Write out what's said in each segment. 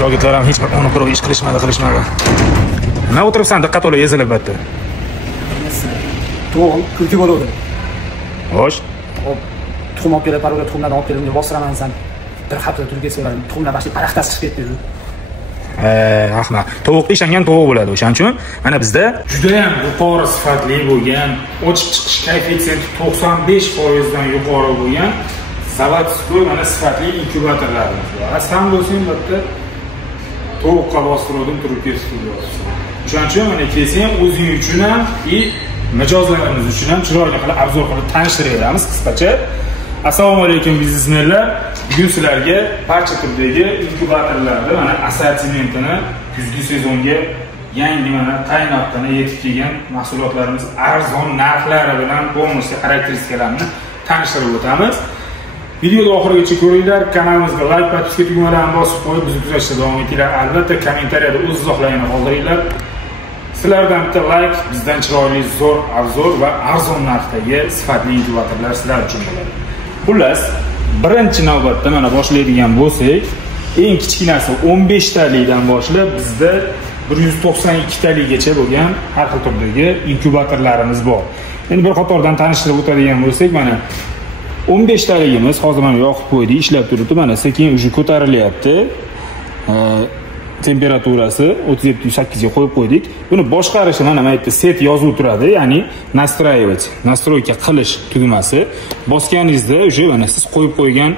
shogirdlar ham hech bir uni ko'rib ish qilishmadi. Nima o'tiribsan? Diqqat ol, ezilib batda. To'g'ri, kulki bo'ladi. Xo'sh. Hop, tuxum olib kelib, parvoga tuxumlarni olib kelib, bostiraman san. Bir hafta turib kelsalar, tuxumlar boshqa paraxtasi chiqib ketdi. Rahmat. Tovuqda ishlangan tovuq bo'ladi. O'shaning uchun mana bizda juda ham yuqori sifatli bo'lgan, ochib chiqish koeffitsiyenti 95% dan yuqori bo'lgan zavodskiy mana sifatli inkubatorlarimiz bor. Aslan bo'lsang bitta tovuqqa bostiruvdim turib ketib. O'shaning uchun mana kelsang o'zing uchun ham mijozlarimiz uchun ham chiroyli qilib obzor qilib tanishtiramiz qisqacha. Assalomu alaykum biznesmenlar. Bugun sizlarga barcha turdagi inkubatorlarni mana assortimentini kuzgi sezonga yangi mana tayinotdan yetib kelgan mahsulotlarimiz arzon narxlari bilan bo'lmasa xarakteristikalarni tanishtirib o'tamiz. Videoni oxirigacha ko'ringlar. Kanalimizga like, podpiska tugmalarini bosib qo'yib bizni kuzatishda davom etinglar. Albatta kommentariyada o'z izohlaringizni qoldiringlar. Sizlardan bitta like, bizdan chiroyli zo'r obzor va arzon narxdagi sifatli inkubatorlar sizlar uchun bo'ladi. Xullas, birinchi navbatda mana boshlaydigan bo'lsak, eng kichkinasi 15 talikdan boshlab bizda 192 talikgacha bo'lgan har xil turdagi inkubatorlarimiz bor. Endi bir qatordan tanishtirib o'tadigan bo'lsak, mana 15 taligimiz hozir mana yoqib qo'ydik, ishlab turibdi. Mana sekin уже ko'tarilyapti. Temperaturasi 37-8 ga qo'yib qo'ydik. Buni boshqarishi mana bu yerda set yozuv turadi, ya'ni nastroyka qilish tugmasi. Bosganingizda уже mana siz qo'yib qo'ygan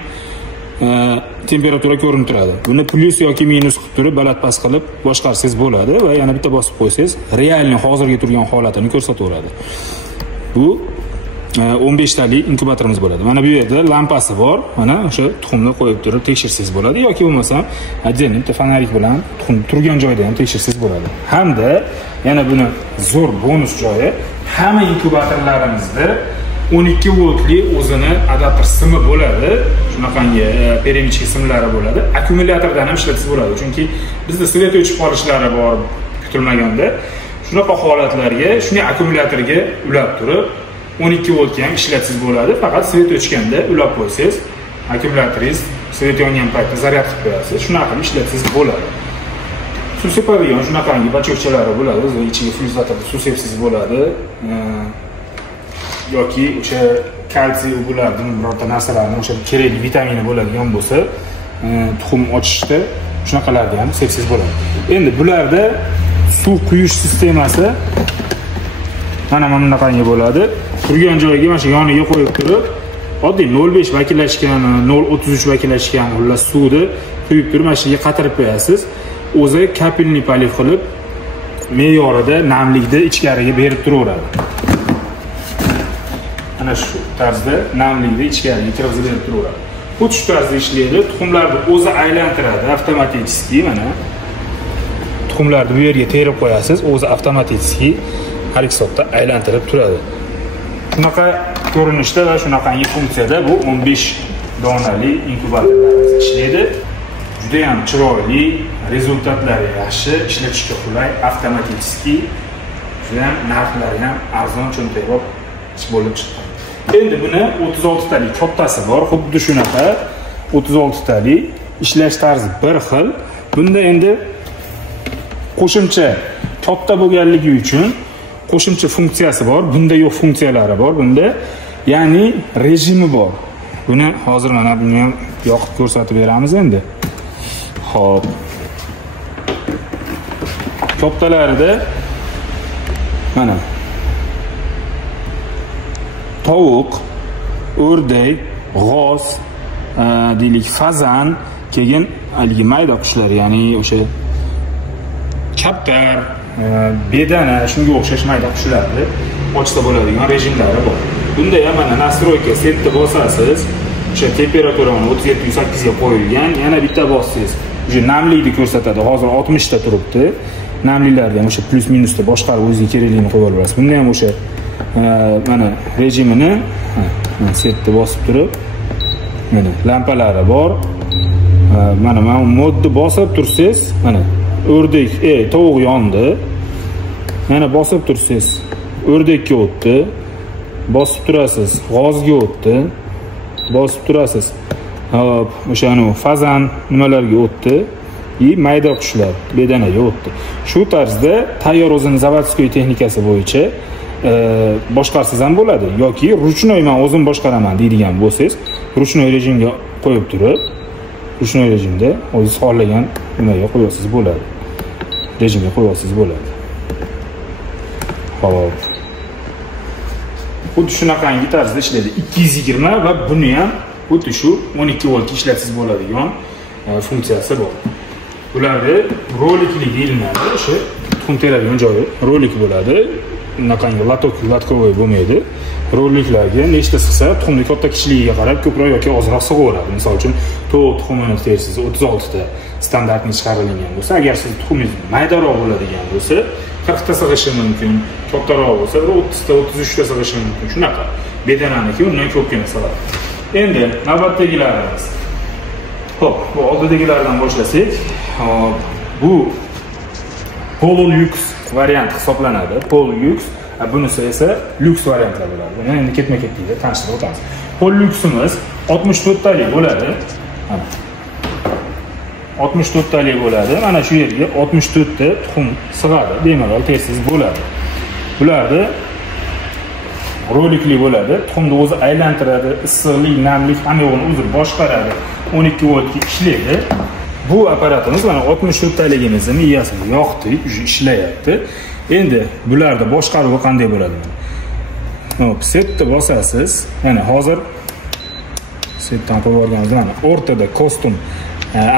temperatura ko'rinib turadi. Buni plus yoki minus qilib turib, baland-past qilib boshqarsangiz bo'ladi va yana bitta bosib qo'ysangiz, realni hozirgi turgan holatini ko'rsataveradi. Bu 15 talik inkubatorimiz bo'ladi. Mana bu yerda lampasi bor. Mana o'sha tuxumni qo'yib turib tekshirsangiz bo'ladi yoki bo'lmasa отдельно bitta fonarik bilan tuxum turgan joyda ham tekshirsangiz bo'ladi. Hamda yana buni zo'r bonus joyi, hamma inkubatorlarimizda 12 voltli o'zini adapter simi bo'ladi. Shunaqangi peremnichka simlari bo'ladi. Akkumulyatordan ham ishlatsangiz bo'ladi. Chunki bizda svet o'chib qolishlari bor kutilmaganda. Shunaqa holatlarga shuni akkumulyatorga ulab turib 12 voltga ham ishlatsangiz bo'ladi. Faqat svet o'chganda ulab qo'ysangiz, akkumulyatoriz svet yongan paytda zaryad qilib qo'yasiz. Shunaqa qilib ishlatsangiz bo'ladi. Suv sepadigan shunaqangi bachokchalari bo'ladi. O'zi ichiga filtratorda suv sepsangiz bo'ladi. Yoki o'sha kalsiy bo'ladi, birorta narsalarni o'sha kerakli vitamini bo'ladigan bo'lsa, tuxum ochishda shunaqalarni ham sepsangiz bo'ladi. Endi bularda suv quyish sistemasi mana bunaqangi bo'ladi. Turgan joyiga mana shu yoniga qo'yib turib, oddiy 0.5 vakillashgan, 0.33 vakillashgan xullas suvni quyib turib, mana shu yerga qatirib qo'yasiz. O'zi kapilniy poliv qilib, me'yorida namlikni ichkariga berib turaveradi. Mana shu tarzda namlikni ichkariga kirgizib berib turaveradi. Xuddi shu tarzda ishlaydi. Tuxumlarni o'zi aylantiradi avtomatik, mana. Tuxumlarni bu yerga terib qo'yasiz, o'zi avtomatik har ikki soatda aylantirib turadi. Shunaqa ko'rinishda va shunaqangi funksiyada bu 15 donali inkubatorlarimiz ishlaydi. Juda ham chiroyli, rezultatlari yaxshi, ishlatishga qulay, avtomatik, juda ham narxlari ham arzon, cho'ntakroq bo'lib chiqdi. Endi buni 36 talik kattasi bor, xuddi shunaqa 36 talik, ishlash tarzi bir xil. Bunda endi qo'shimcha katta bo'lganligi uchun qo'shimcha funksiyasi bor. Bunda yo'q funksiyalari bor. Bunda ya'ni rejimi bor. Buni hozir mana buni ham yoqib ko'rsatib beramiz endi. Xo'p. Kattalarida mana tovuq, o'rdak, g'oz, deylik fazan, keyin haligi mayda qushlar, ya'ni o'sha kaptar, bedana, shunga o'xshash mayda qushlarni ochsa bo'ladigan rejimlari bor. Bunda ham mana nastroyka setni bosasiz, o'sha temperaturani 37-8 ga qo'yilgan, yana bitta bossangiz, o'sha namlikni ko'rsatadi. Hozir 60 ta turibdi. Namliklarni ham o'sha plus minusda boshqarib o'zingizga kerakligini qo'yib olasiz. Bunda ham o'sha mana rejimini setni bosib turib, mana lampalari bor. Mana modni bosib tursangiz, mana o'rdak, tovuq yondi. Yana bosib tursangiz, o'rdakka o'tdi. Bosib turasiz, g'ozga o'tdi. Bosib turasiz. Hop, o'shani fazan nimalarga o'tdi. mayda qushlar bedanaga o'tdi. Shu tarzda tayyor o'zini zavodskoy texnikasi bo'yicha boshqarsiz ham bo'ladi yoki ruchnoy men o'zim boshqaraman deydigan bo'lsangiz, ruchnoy rejimga qo'yib turib, ruchnoy rejimda o'zingiz xohlagan nimaga qo'yasiz bo'ladi. Rejimga qo'yasiz bo'ladi. Xo'p. Xuddi shunaqangi tarzda ishlaydi. 220 va buni ham xuddi shu 12 voltga ishlatasiz bo'ladigan funksiyasi bor. Ularni rolikli deyiladi. O'sha tuxum teradigan joyi rolik bo'ladi. Bunaqangi latkovoy bo'lmaydi. Roliklarga nechta sig'sa, tuxumning katta kichikligiga qarab ko'proq yoki ozroq sig'averadi. Misol uchun, tovuq tuxumini tersiz 36 ta standartni chiqarilgan bo'lsa, agar siz tuxumingiz maydaroq bo'ladigan bo'lsa, 40 ta sig'ishi mumkin, kattaroq bo'lsa 30 ta, 33 ta sig'ishi mumkin. Shunaqa. Bedananiki undan ko'pgina sig'adi. Endi navbatdagilarimiz. Xo'p, bu oldidagilardan boshlasak, hop, bu Pololux variant hisoblanadi. Pololux, bunisi esa Lux variantlar bo'ladi. Buni endi ketma-ketlikda tanishtirib o'tamiz. Poluximiz 64 talik bo'ladi. 64 talik bo'ladi. Mana shu yerga 64 ta tuxum sig'adi. Bemalol tersiz bo'ladi. Bularni rolikli bo'ladi. Tuxumni o'zi aylantiradi, issiqlik, namlik hamma yo'g'ini o'zi boshqaradi. 12 voltga ishlaydi. Bu apparatimiz mana 64 taligimizni miyasini yoqdik, ishlayapti. Endi bularda boshqaruvi qanday bo'ladi? Hop, setni bosasiz. Mana hozir setdan qo'yib yuborganmiz. Mana o'rtada custom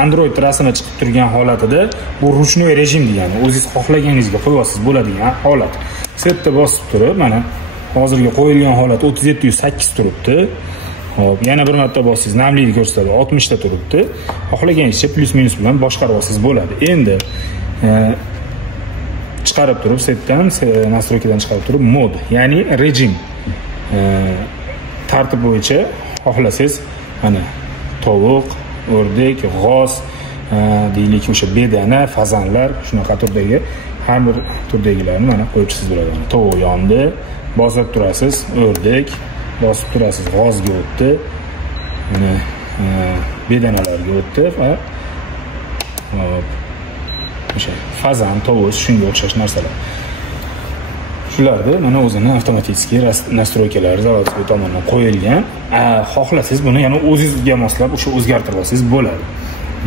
Android rasmi chiqib turgan holatida bu ruchnoy rejim degani, o'zingiz xohlaganingizga qo'yasiz bo'ladigan holat. Setni bosib turib, mana hozirgi qo'yilgan holat 3708 turibdi. Hop, yana bir marta bossangiz namlikni ko'rsatadi, 60 ta turibdi. Xohlaganingizcha plus minus bilan boshqarasiz bo'ladi. Endi chiqarib turib setdan, nastroykadan chiqarib turib mod, ya'ni rejim tartib bo'yicha xohlasangiz mana tovuq, o'rdak, g'oz, deylik o'sha bedana, fazanlar, shunaqa turdagi har bir turdagilarni mana qo'yib chiqsiz bo'ladi. Tovuq yondi, bosib turasiz, o'rdak, bosib turasiz, g'ozga o'tdi, mana bedanalarga o'tdi va o'sha fazan, tovush, shunga o'xshash narsalar. Shularni mana o'zini avtomatik nastroykalari zavodskiy tomonidan qo'yilgan. Xohlasangiz buni yana o'zingizga moslab o'sha o'zgartirib olsangiz bo'ladi.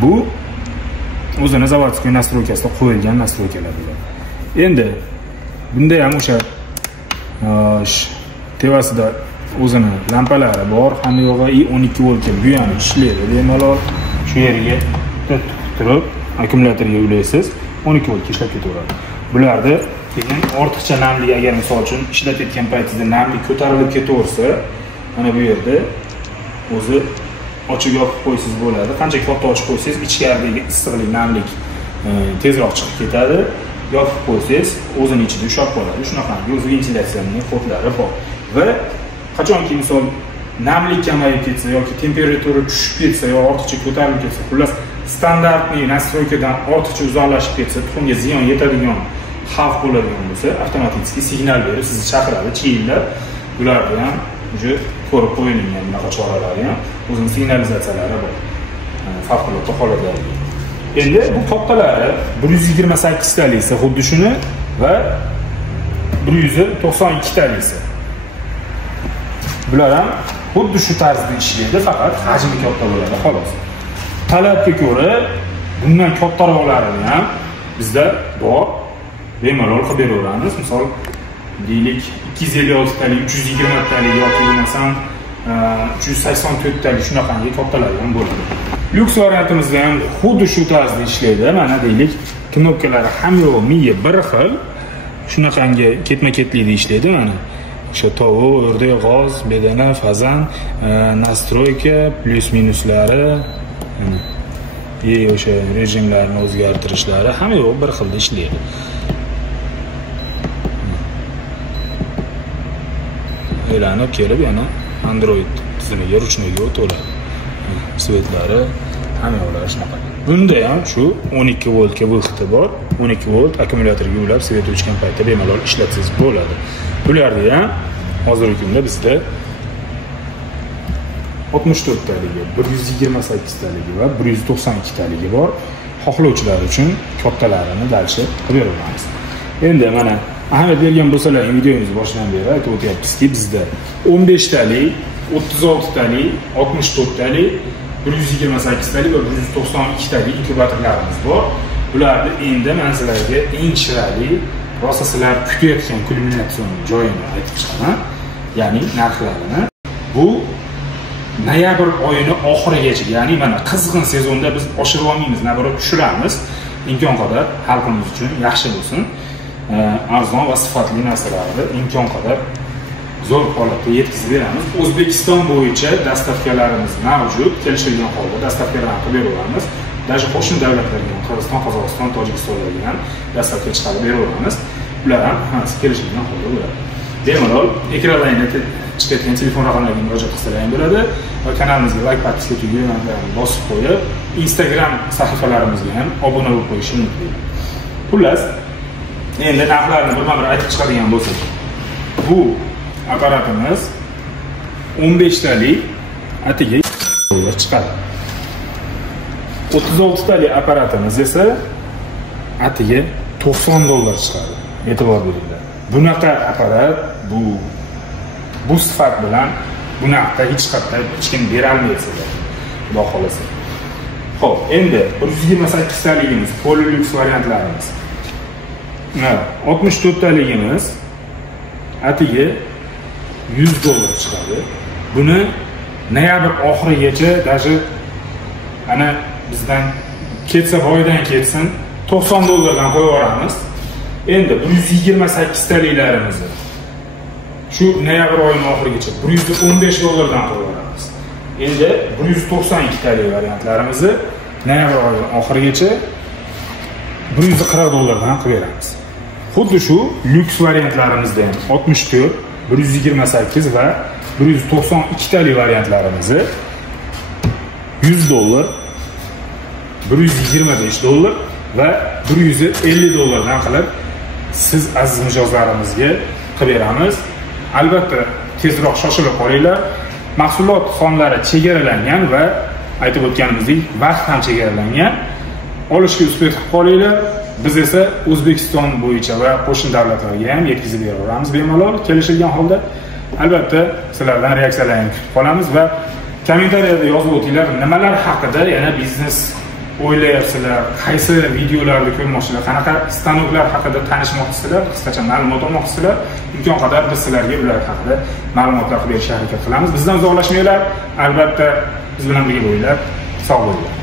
Bu o'zini zavodskiy nastroykasida qo'yilgan nastroykalar bo'ladi. Endi bunda ham o'sha tevasida o'zini lampalari bor, hamma yo'g'i 12 voltga bu ham ishlaydi. Bemalol shu yerga turib akkumulyatorga ulaysiz, 12 voltga ishlab ketaveradi. Bularda keyin ortiqcha namlik agar misol uchun ishlatayotgan paytingizda namlik ko'tarilib ketaversa, mana bu yerda o'zi ochib yopib qo'ysiz bo'ladi. Qancha katta ochib qo'ysangiz, ichkaridagi issiqlik, namlik tezroq chiqib ketadi. Yopib qo'ysangiz, o'zini ichida ushlab qoladi. Shunaqa o'z ventilyatsiyaning kodlari bor. Va qachonki misol namlik kamayib ketsa yoki temperatura tushib ketsa yo ortiqcha ko'tarilib ketsa, xullas standartli nastroykadan ortiqcha uzoqlashib ketsa, tuxumga ziyon yetadigan xavf bo'ladigan bo'lsa, avtomatik signal berib sizni chaqiradi, chiyillab. Bularni ham uje ko'rib qo'yilgan bunaqa choralari ham o'zining signalizatsiyalari bor. Favqulodda holatlarga. Endi bu kattalari 128 talisi xuddi shuni va 192 talisi. Bular ham xuddi shu tarzda ishlaydi, faqat hajmi katta bo'ladi, xolos. Talabga ko'ra bundan kattaroqlarini ham bizda bor. Bemalol qilib beraveramiz. Misol deylik 256 talik, 320 talik yoki bo'lmasam 384 talik shunaqangi kattalari ham bo'ladi. Lux variantimizda ham xuddi shu tarzda ishlaydi. Mana deylik knopkalari ham yo'q, miya bir xil. Shunaqangi ketma-ketlikda ishlaydi mana. O'sha tovuq, o'rdak, g'oz, bedana, fazan, nastroyka, plus minuslari, o'sha rejimlarni o'zgartirishlari hamma yo'q bir xilda ishlaydi. Aylanib kelib yana Android tizimiga ruchnoyga o'tadi. Svetlari hamma yo'lari shunaqa. Bunda ham shu 12 voltga vixti bor. 12 volt akkumulyatorga ulab svet o'chgan paytda bemalol ishlatsangiz bo'ladi. Bularni ham hozirgi kunda bizda 64 taligi, 128 taligi va 192 taligi bor. xohlovchilar uchun kattalarini dalshi qilib beramiz. Endi mana ahamiyat bergan bo'lsalar, videomizni boshidan beri aytib o'tyapmizki, bizda 15 talik, 36 talik, 64 talik, 128 talik va 192 talik inkubatorlarimiz bor. Bularni endi men sizlarga eng chiroyli, rosa sizlar kutayotgan kulminatsion joyini aytib chiqaman. Ya'ni narxlarini. Bu noyabr oyini oxirigacha, ya'ni mana qizg'in sezonda biz oshirib olmaymiz, nabarat tushiramiz. Imkon qadar xalqimiz uchun yaxshi bo'lsin. Arzon va sifatli narsalarni imkon qadar zo'r holatda yetkazib beramiz. O'zbekiston bo'yicha dastavkalarimiz mavjud. Kelishilgan holda dastavkalarni qilib beramiz. Даже qo'shni davlatlarga, Qirg'iziston, Qozog'iston, Tojikistonlarga ham dastavka chiqarib beramiz. Ular ham hammasi kelishilgan holda bo'ladi. Bemalol ekranlarga chiqayotgan telefon raqamlariga murojaat qilsalar ham bo'ladi va kanalimizga like, podpiska tugmasini bosib qo'yib, Instagram sahifalarimizga ham obuna bo'lib qo'yishingiz mumkin. Xullas, endi narxlarni birma-bir aytib chiqadigan bo'lsak, bu apparatimiz 15 talik atiga dollar chiqadi. 36 talik apparatimiz esa atiga 90 dollar chiqadi. E'tibor beringlar. Bunaqa apparat bu sifat bilan bunaqa hech qayerda hech kim bera olmaydi, xudo xolasa. Xo'p, endi 128 taligimiz Polylux variantlarimiz. 64 taligimiz atiga 100 dollar chiqadi. Buni noyabr oxirigacha, даже ana bizdan ketsa boydan ketsin 90 dollardan qo'yib yuboramiz. Endi 128 taliklarimizni shu noyabr oyining oxirigacha 115 dollardan qo'yib yuboramiz. Endi 192 talik variantlarimizni noyabr oyining oxirigacha 140 dollardan qilib beramiz. Xuddi shu lyuks variantlarimizda ham 64, 128 va 192 talik variantlarimizni 100 dollar, 125 dollar va 150 dollardan qilib siz aziz mijozlarimizga qilib beramiz. Albatta, tezroq shoshilib qolinglar. Mahsulot sonlari chegaralangan va aytib o'tganimizdek, vaqt ham chegaralangan. Olishga uspet qilib qolinglar. Biz esa O'zbekiston bo'yicha va qo'shni davlatlarga ham yetkazib beramiz bemalol kelishilgan holda. Albatta, sizlardan reaksiyalarni kutib qolamiz va kommentariyada yozib o'tinglar, nimalar haqida yana biznes o'ylayapsizlar, qaysi videolarni ko'rmoqchisizlar, qanaqa stanoklar haqida tanishmoqchisizlar, qisqacha ma'lumot olmoqchisizlar. Imkon qadar biz sizlarga ular haqida ma'lumotlar berishga harakat qilamiz. Bizdan uzoqlashmanglar. Albatta, biz bilan birga bo'linglar. Sog' bo'linglar.